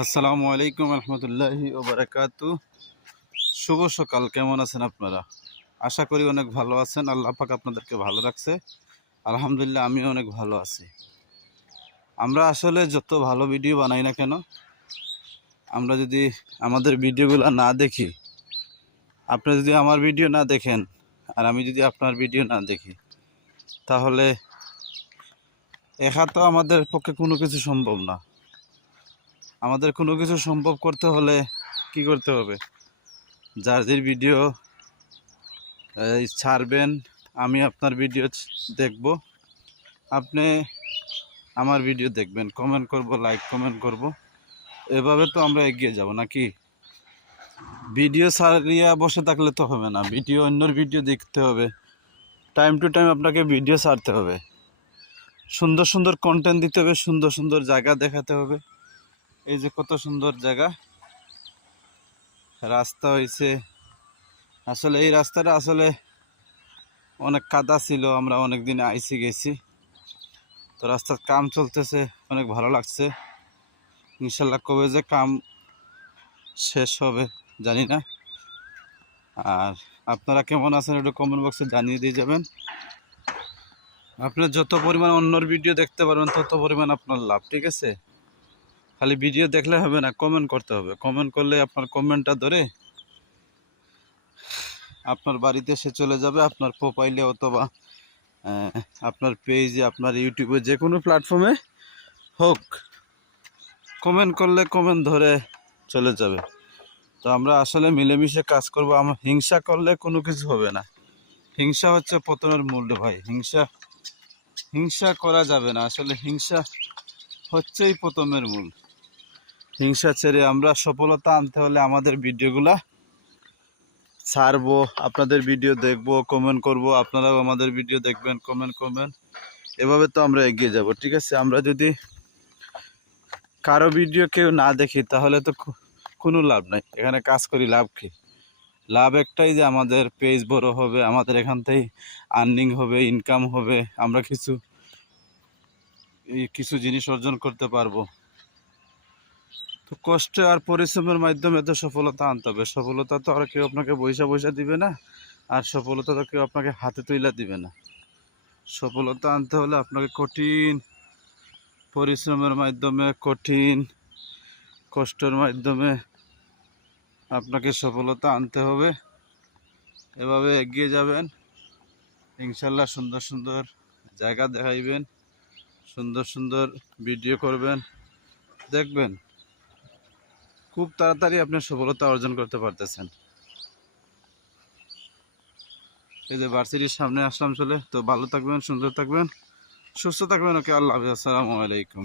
আসসালামু আলাইকুম রহমতুল্লাহি ওবরাকাতু শুভ সকাল, কেমন আছেন আপনারা? আশা করি অনেক ভালো আছেন। আল্লাহ পাক আপনাদেরকে ভালো রাখছে। আলহামদুলিল্লাহ, আমিও অনেক ভালো আছি। আমরা আসলে যত ভালো ভিডিও বানাই না কেন, আমরা যদি আমাদের ভিডিওগুলো না দেখি, আপনি যদি আমার ভিডিও না দেখেন আর আমি যদি আপনার ভিডিও না দেখি, তাহলে একা তো আমাদের পক্ষে কোনো কিছু সম্ভব না। আমাদের কোনো কিছু সম্ভব করতে হলে কি করতে হবে? যার যে ভিডিও ছাড়বেন, আমি আপনার ভিডিও দেখব। আপনি আমার ভিডিও দেখবেন কমেন্ট করব লাইক কমেন্ট করব। এভাবে তো আমরা এগিয়ে যাব নাকি? ভিডিও ছাড়িয়া বসে থাকলে তো হবে না, ভিডিও অন্যর ভিডিও দেখতে হবে। টাইম টু টাইম আপনাকে ভিডিও সারতে হবে। সুন্দর সুন্দর কন্টেন্ট দিতে হবে, সুন্দর সুন্দর জায়গা দেখাতে হবে। এই যে কত সুন্দর জায়গা। রাস্তা হয়েছে আসলে এই রাস্তাটা আসলে অনেক কাদা ছিল, আমরা অনেক দিন আইসি গেছি। তো রাস্তার কাম চলতেছে, অনেক ভালো লাগছে। ইনশাল্লাহ কবে যে কাম শেষ হবে, জানি না। আর আপনারা কেমন আছেন একটু কমেন্ট বক্সে জানিয়ে দিয়ে যাবেন। আপনি যত পরিমাণ অন্যর ভিডিও দেখতে পারবেন, তত পরিমাণ আপনার লাভ, ঠিক আছে? খালি ভিডিও দেখলে হবে না কমেন্ট করতে হবে। কমেন্ট করলে আপনার কমেন্টটা ধরে আপনার বাড়িতে সে চলে যাবে, আপনার প্রোফাইলে অথবা আপনার পেজে আপনার ইউটিউবে যে কোনো প্ল্যাটফর্মে হোক কমেন্ট করলে কমেন্ট ধরে চলে যাবে। তো আমরা আসলে মিলেমিশে কাজ করব আমার হিংসা করলে কোনো কিছু হবে না। হিংসা হচ্ছে পতনের মূল্য ভাই, হিংসা হিংসা করা যাবে না। আসলে হিংসা হচ্ছেই প্রথমের মূল। হিংসা ছেড়ে আমরা সফলতা আনতে হলে আমাদের ভিডিওগুলা ছাড়বো, আপনাদের ভিডিও দেখব কমেন্ট করব, আপনারাও আমাদের ভিডিও দেখবেন কমেন্ট করবেন এভাবে তো আমরা এগিয়ে যাব, ঠিক আছে? আমরা যদি কারও ভিডিও কেউ না দেখি, তাহলে তো কোনো লাভ নাই। এখানে কাজ করি, লাভ কি? লাভ একটাই যে আমাদের পেজ বড় হবে, আমাদের এখান থেকে আর্নিং হবে ইনকাম হবে, আমরা কিছু কিছু জিনিস অর্জন করতে পারব। তো কষ্ট আর পরিশ্রমের মাধ্যমে তো সফলতা আনতে হবে। সফলতা তো আর কেউ আপনাকে পয়সা পয়সা দিবে না, আর সফলতা তো কেউ আপনাকে হাতে তুইলা দিবে না। সফলতা আনতে হলে আপনাকে কঠিন পরিশ্রমের মাধ্যমে, কঠিন কষ্টের মাধ্যমে আপনাকে সফলতা আনতে হবে। এভাবে এগিয়ে যাবেন, ইনশাল্লাহ সুন্দর সুন্দর জায়গা দেখাইবেন, সুন্দর সুন্দর ভিডিও করবেন, দেখবেন। খুব তাড়াতাড়ি আপনি সফলতা অর্জন করতে পারতেছেন। এই যে বার্সিটির সামনে আসলাম চলে, তো ভালো থাকবেন, সুন্দর থাকবেন, সুস্থ থাকবেন। ওকে, আল্লাহ হাফিজ, আসসালামু আলাইকুম।